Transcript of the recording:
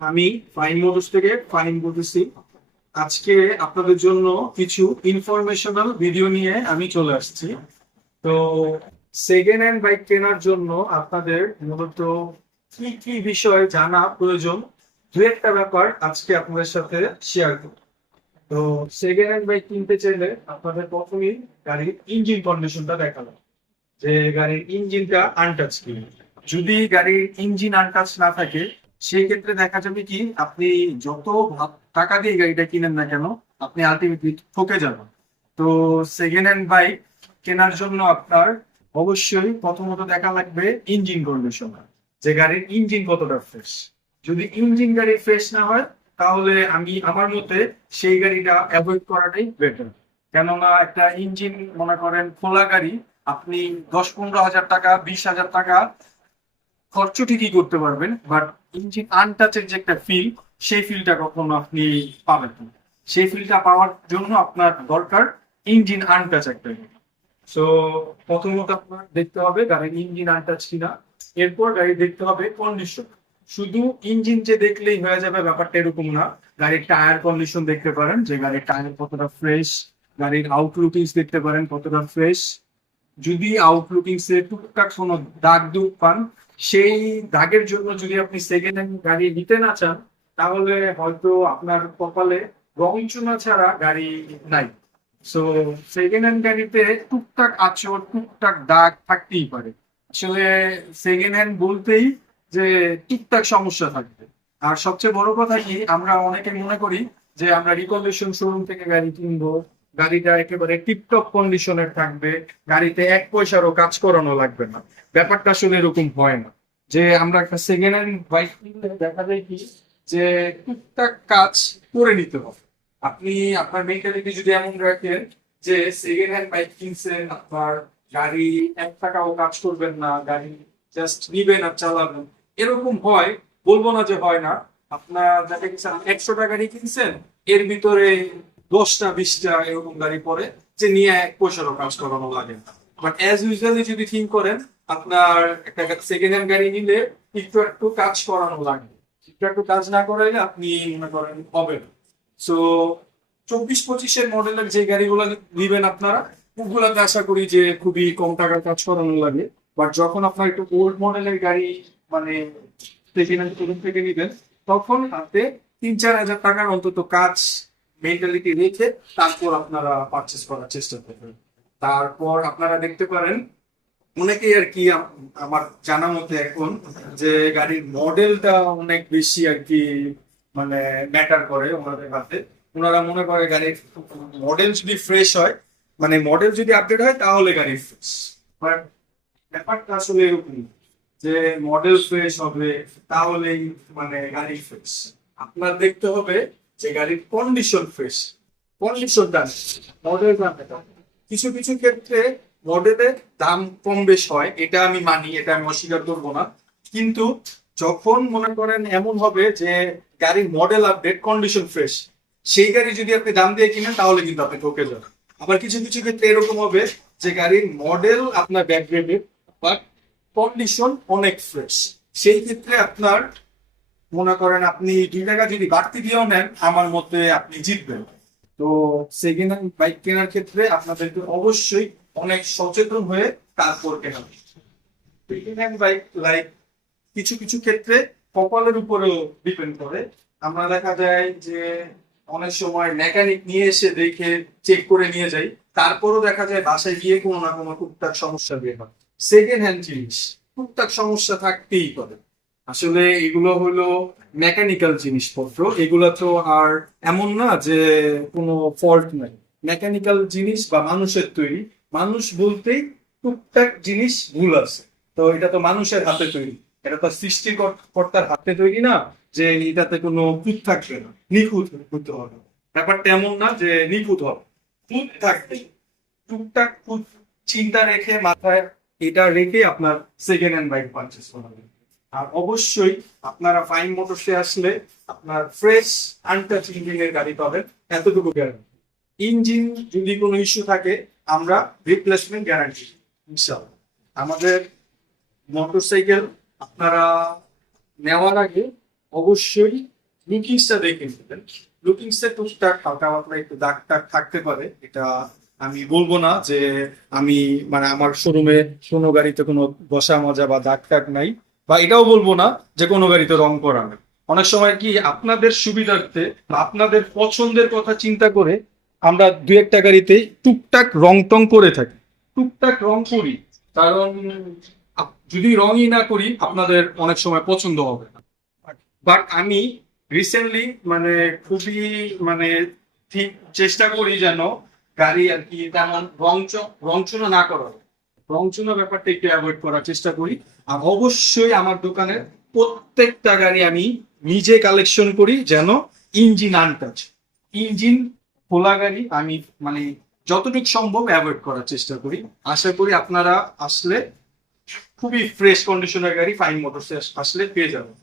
আমি fine motors থেকে fine বলতেছি। আজকে আপনাদের জন্য কিছু ইনফরমেশনাল ভিডিও নিয়ে আমি চলে আসছি। তো সেকেন্ড হ্যান্ড বাইক কেনার জন্য আপনাদের মূলত কি কি বিষয় জানা প্রয়োজন, দু একটা ব্যাপার আজকে আপনাদের সাথে শেয়ার করব। তো সেকেন্ড হ্যান্ড বাইক কিনতে চাইলে আপনাদের প্রথমেই গাড়ির ইঞ্জিন কন্ডিশনটা দেখানো। যে গাড়ির ইঞ্জিনটা আনটাচ কিনা। যদি গাড়ির ইঞ্জিন আনটাচ না থাকে সেই ক্ষেত্রে দেখা যাবে কি, আপনি যত টাকা দিয়ে গাড়িটা কিনেন না কেন, আপনি আলটিমেটলি ঠকে যাবেন। তো সেকেন্ড হ্যান্ড বাইক কেনার জন্য আপনার অবশ্যই প্রথমত দেখা লাগবে ইঞ্জিন কন্ডিশন যে গাড়ির ইঞ্জিন কতটা ফ্রেশ যদি ইঞ্জিন গাড়ি ফ্রেশ না হয়, তাহলে আমি, আমার মতে সেই গাড়িটা অ্যাভয়েড করাটাই বেটার কেননা একটা ইঞ্জিন মনে করেন, খোলা গাড়ি, আপনি দশ পনেরো হাজার টাকা, বিশ হাজার টাকা খরচ ঠিকই করতে পারবেন বাট ইঞ্জিন আনটাচের যে একটা ফিল সেই ফিলটা কখনো আপনি পাবেন না। সেই ফিলটা পাওয়ার জন্য আপনার দরকার ইঞ্জিন আনটাচ একটা সো প্রথমত আপনার দেখতে হবে গাড়ির ইঞ্জিন আনটাচ কিনা। এরপর গাড়ি দেখতে হবে কন্ডিশন শুধু ইঞ্জিন যে দেখলেই হয়ে যাবে ব্যাপারটা এরকম না। গাড়ির টায়ার কন্ডিশন দেখতে পারেন, যে গাড়ির টায়ার কতটা ফ্রেশ গাড়ির আউটলুকিংস দেখতে পারেন কতটা ফ্রেশ যদি আউটলুকিংস এ টুকটাক কোনো দাগ দুগ পান, সেই দাগের জন্য যদি আপনি সেকেন্ড হ্যান্ড গাড়ি নিতে না চান, তাহলে হয়তো আপনার কপালে রং চুনা ছাড়া গাড়ি নাই। সো সেকেন্ড হ্যান্ড গাড়িতে টুকটাক আচর, টুকটাক দাগ থাকতেই পারে। আসলে সেকেন্ড হ্যান্ড বলতেই যে টুকটাক সমস্যা থাকবে। আর সবচেয়ে বড় কথা কি, আমরা অনেকে মনে করি যে আমরা রিকন্ডিশন শোরুম থেকে গাড়ি কিনবো গাড়িটা একেবারে টিপটপ কন্ডিশনের থাকবে, গাড়িতে এক পয়সারও কাজ করানো লাগবে না। ব্যাপারটা আসলে এরকম হয় না। যে আমরা একটা সেকেন্ড হ্যান্ড বাইক কিনলে দেখা যায় কি, যে টুকটাক কাজ করে নিতে হবে। আপনি, আপনার মেন্টালিটি যদি এমন রাখেন যে সেকেন্ড হ্যান্ড বাইক কিনছেন, আপনার গাড়ি এক টাকাও কাজ করবেন না, গাড়ি জাস্ট নিবেন আর চালাবেন, এরকম হয়, বলব না যে হয় না। আপনার দেখা গেছে একশো টাকা গাড়ি কিনছেন, এর ভিতরে দশটা, বিশটা এরকম গাড়ি পরে যে নিয়ে এক পয়সারও কাজ করানো লাগে। বাট অ্যাজ ইউজুয়ালি যদি থিঙ্ক করেন, আপনার একটা সেকেন্ড হ্যান্ড গাড়ি নিলে একটু একটু কাজ করানো লাগে। একটু একটু কাজ না করাইলে আপনি মনে করেন হবে না। সো চব্বিশ পঁচিশের মডেলের যে গাড়িগুলো নিবেন আপনারা, ওগুলাতে আশা করি যে খুবই কম টাকার কাজ করানো লাগে। বাট যখন আপনার একটু ওল্ড মডেলের গাড়ি মানে সেকেন্ড হ্যান্ড থেকে নিবেন, তখন হাতে তিন চার হাজার টাকার অন্তত কাজ মেন্টালিটি রেখে তারপর আপনারা পারচেস করার চেষ্টা করবেন। তারপর আপনারা দেখতে পারেন, অনেকেই আর কি আমার জানা মতে এখন যে গাড়ির মডেলটা অনেক বেশি আর কি মানে ম্যাটার করে ওনাদের হাতে। ওনারা মনে করে গাড়ির মডেল যদি ফ্রেশ হয় মানে মডেল যদি আপডেট হয়, তাহলে গাড়ি ফ্রেশ ব্যাপারটা আসলে এরকম। যে মডেল ফ্রেশ হবে, তাহলেই মানে গাড়ি ফ্রেশ আপনার দেখতে হবে যে গাড়ির কন্ডিশন ফ্রেশ কন্ডিশনটা মডেল কিছু কিছু ক্ষেত্রে মডেলের দাম কম বেশ হয়, এটা আমি মানি, এটা আমি অস্বীকার করব না। কিন্তু যখন মনে করেন এমন হবে যে গাড়ির মডেল আপডেট কন্ডিশন ফ্রেশ সেই গাড়ি যদি আপনি দাম দিয়ে কিনেন, তাহলে কিন্তু আপনি ঠকে যাবেন। আবার কিছু কিছু ক্ষেত্রে এরকম হবে যে গাড়ির মডেল আপনার ব্যাকগ্রেডেড বাট কন্ডিশন অনেক ফ্রেশ সেই ক্ষেত্রে আপনার মনে করেন আপনি দুই টাকা যদি বাড়তি দিয়েও নেন, আমার মতে আপনি জিতবেন। তো সেকেন্ড হ্যান্ড বাইক কেনার ক্ষেত্রে আপনাদেরকে অবশ্যই অনেক সচেতন হয়ে তারপর কেনা। সেকেন্ড হ্যান্ড বাইক, লাইক কিছু কিছু ক্ষেত্রে কপালের উপরেও ডিপেন্ড করে। আমরা দেখা যায় যে অনেক সময় মেকানিক নিয়ে এসে দেখে চেক করে নিয়ে যাই, তারপরও দেখা যায় বাসায় গিয়ে কোনো না কোনো টুকটাক সমস্যা বের হয়। সেকেন্ড হ্যান্ড জিনিস, টুকটাক সমস্যা থাকতেই পারে। আসলে এগুলো হলো মেকানিক্যাল জিনিসপত্র। এগুলো তো আর এমন না যে কোনো ফল্ট নাই। মেকানিক্যাল জিনিস বা মানুষের তৈরি। মানুষ বলতেই টুকটাক জিনিস ভুল আছে। তো এটা তো মানুষের হাতে তৈরি। এটা তো সৃষ্টিকর্তার হাতে তৈরি না যে এটাতে কোনো খুঁত থাকবে না। নিখুঁত হতে হবে। ব্যাপারটা এমন না যে নিখুঁত হবে। খুঁত থাকবে। টুকটাক খুঁত চিন্তা রেখে মাথায় এটা রেখে আপনার সেকেন্ড হ্যান্ড বাইক পারচেস করাবেন আর অবশ্যই আপনারা ফাইন মোটরসে আসলে আপনার ফ্রেশ আনটাচ ইঞ্জিনের গাড়ি পাবেন। এতটুকু গ্যারান্টি ইঞ্জিন যদি কোনো ইস্যু থাকে, আমরা রিপ্লেসমেন্ট গ্যারান্টি ইনশাল্লাহ আমাদের মোটরসাইকেল আপনারা নেওয়ার আগে অবশ্যই লুকিংসটা দেখে নেবেন। লুকিংসটা টুকটাক হালকা পাতলা একটু দাগ টাগ থাকতে পারে। এটা আমি বলব না যে আমি মানে আমার শোরুমে কোনো গাড়িতে কোনো বসা মজা বা দাগ টাগ নাই। বা এটাও বলব না যে কোনো গাড়িতে রং করা নেই অনেক সময় কি আপনাদের সুবিধার্থে বা আপনাদের পছন্দের কথা চিন্তা করে আমরা দু একটা গাড়িতে টুকটাক রং টং করে থাকি। টুকটাক রং করি, কারণ যদি রঙই না করি আপনাদের অনেক সময় পছন্দ হবে না। বাট আমি রিসেন্টলি মানে খুবই মানে ঠিক চেষ্টা করি যেন গাড়ি আর কি তেমন রংচ রংচনা না করা হয়। রংচনা ব্যাপারটা একটু অ্যাভয়েড করার চেষ্টা করি। আর অবশ্যই আমার দোকানের প্রত্যেকটা গাড়ি আমি নিজে কালেকশন করি, যেন ইঞ্জিন আনটাচ ইঞ্জিন খোলা গাড়ি আমি মানে যতটুকু সম্ভব অ্যাভয়েড করার চেষ্টা করি। আশা করি আপনারা আসলে খুবই ফ্রেশ কন্ডিশনের গাড়ি ফাইন মোটরসে আসলে পেয়ে যাবেন.